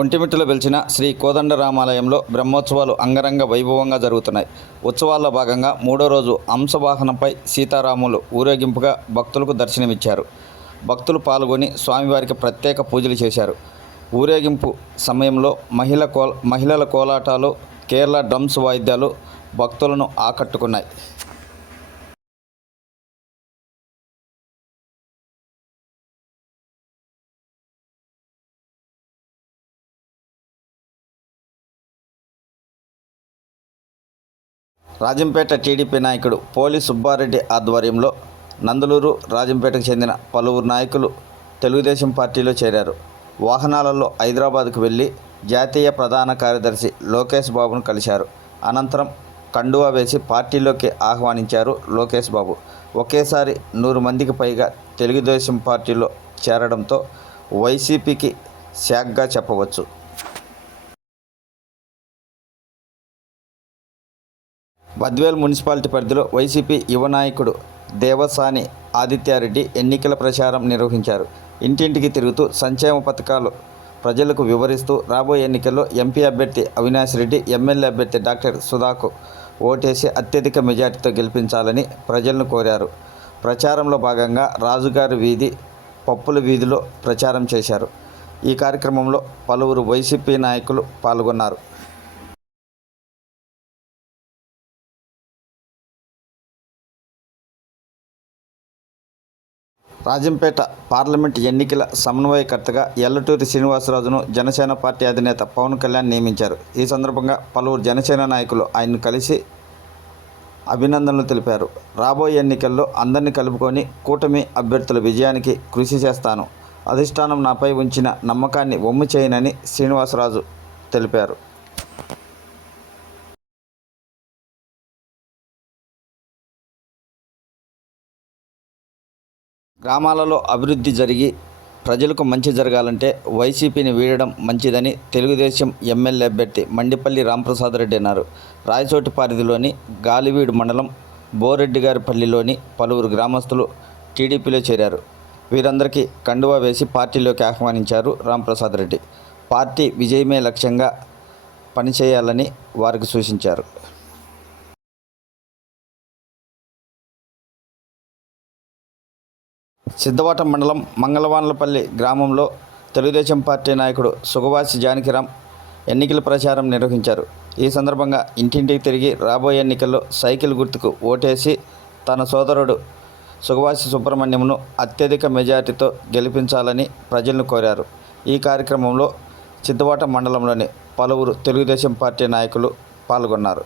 ఒంటిమిట్టలో వెలిచిన శ్రీ కోదండరామాలయంలో బ్రహ్మోత్సవాలు అంగరంగ వైభవంగా జరుగుతున్నాయి. ఉత్సవాల్లో భాగంగా మూడో రోజు అంశవాహనంపై సీతారాములు ఊరేగింపుగా భక్తులకు దర్శనమిచ్చారు. భక్తులు పాల్గొని స్వామివారికి ప్రత్యేక పూజలు చేశారు. ఊరేగింపు సమయంలో మహిళ కోల మహిళల కోలాటాలు కేరళ డ్రమ్స్ వాయిద్యాలు భక్తులను ఆకట్టుకున్నాయి. రాజంపేట టీడీపీ నాయకుడు పోలి సుబ్బారెడ్డి ఆధ్వర్యంలో నందలూరు రాజంపేటకు చెందిన పలువురు నాయకులు తెలుగుదేశం పార్టీలో చేరారు. వాహనాలలో హైదరాబాద్కు వెళ్ళి జాతీయ ప్రధాన కార్యదర్శి లోకేష్ బాబును కలిశారు. అనంతరం కండువా వేసి పార్టీలోకి ఆహ్వానించారు లోకేష్ బాబు. ఒకేసారి నూరు మందికి పైగా తెలుగుదేశం పార్టీలో చేరడంతో వైసీపీకి శాగ్గా చెప్పవచ్చు. బద్వేల్ మున్సిపాలిటీ పరిధిలో వైసీపీ యువ నాయకుడు దేవసాని ఆదిత్యారెడ్డి ఎన్నికల ప్రచారం నిర్వహించారు. ఇంటింటికి తిరుగుతూ సంక్షేమ పథకాలు ప్రజలకు వివరిస్తూ రాబోయే ఎన్నికల్లో ఎంపీ అభ్యర్థి అవినాష్ రెడ్డి ఎమ్మెల్యే అభ్యర్థి డాక్టర్ సుధాకు ఓటేసి అత్యధిక మెజార్టీతో గెలిపించాలని ప్రజలను కోరారు. ప్రచారంలో భాగంగా రాజుగారి వీధి పప్పుల వీధిలో ప్రచారం చేశారు. ఈ కార్యక్రమంలో పలువురు వైసీపీ నాయకులు పాల్గొన్నారు. రాజంపేట పార్లమెంట్ ఎన్నికల సమన్వయకర్తగా ఎల్లటూరి శ్రీనివాసరాజును జనసేన పార్టీ అధినేత పవన్ కళ్యాణ్ నియమించారు. ఈ సందర్భంగా పలువురు జనసేన నాయకులు ఆయన్ను కలిసి అభినందనలు తెలిపారు. రాబోయే ఎన్నికల్లో అందరినీ కలుపుకొని కూటమి అభ్యర్థుల విజయానికి కృషి చేస్తాను. అధిష్టానం నాపై ఉంచిన నమ్మకాన్ని ఒమ్ము చేయనని శ్రీనివాసరాజు తెలిపారు. గ్రామాలలో అభివృద్ధి జరిగి ప్రజలకు మంచి జరగాలంటే వైసీపీని వీడడం మంచిదని తెలుగుదేశం ఎమ్మెల్యే అభ్యర్థి మండిపల్లి రాంప్రసాద్ రెడ్డి అన్నారు. రాయచోటి పరిధిలోని గాలివీడు మండలం బోరెడ్డిగారిపల్లిలోని పలువురు గ్రామస్తులు టీడీపీలో చేరారు. వీరందరికీ కండువా వేసి పార్టీలోకి ఆహ్వానించారు రాంప్రసాద్ రెడ్డి. పార్టీ విజయమే లక్ష్యంగా పనిచేయాలని వారికి సూచించారు. సిద్ధవాట మండలం మంగళవాన్లపల్లి గ్రామంలో తెలుగుదేశం పార్టీ నాయకుడు సుగవాసి జానకిరామ్ ఎన్నికల ప్రచారం నిర్వహించారు. ఈ సందర్భంగా ఇంటింటికి తిరిగి రాబోయే ఎన్నికల్లో సైకిల్ గుర్తుకు ఓటేసి తన సోదరుడు సుగవాసి సుబ్రహ్మణ్యంను అత్యధిక మెజార్టీతో గెలిపించాలని ప్రజలను కోరారు. ఈ కార్యక్రమంలో సిద్ధవాట మండలంలోని పలువురు తెలుగుదేశం పార్టీ నాయకులు పాల్గొన్నారు.